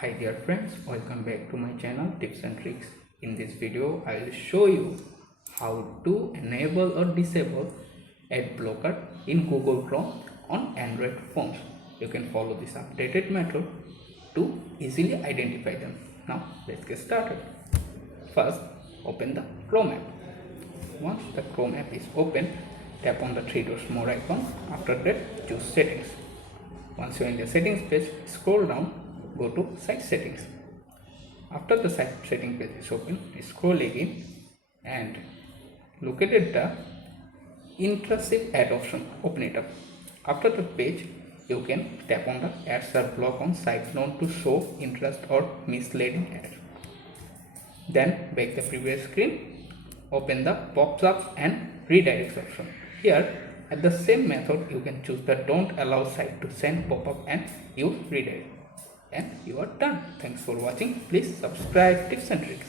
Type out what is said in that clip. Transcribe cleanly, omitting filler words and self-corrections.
Hi dear friends, welcome back to my channel Tips and Tricks. In this video I will show you how to enable or disable ad blocker in Google Chrome on Android phones. You can follow this updated method to easily identify them. Now let's get started. First, open the Chrome app. Once the Chrome app is open, tap on the three dots more icon. After that, choose settings. Once you are in the settings page, scroll down, go to site settings. After the site setting page is open, scroll again and locate the intrusive ad option. Open it up. After the page, you can tap on the ads are blocked on site known to show interest or misleading ads. Then back the previous screen, open the pops-up and redirects option. Here at the same method you can choose the don't allow site to send pop-up and use redirect. And you are done. Thanks for watching. Please subscribe Tips and Tricks.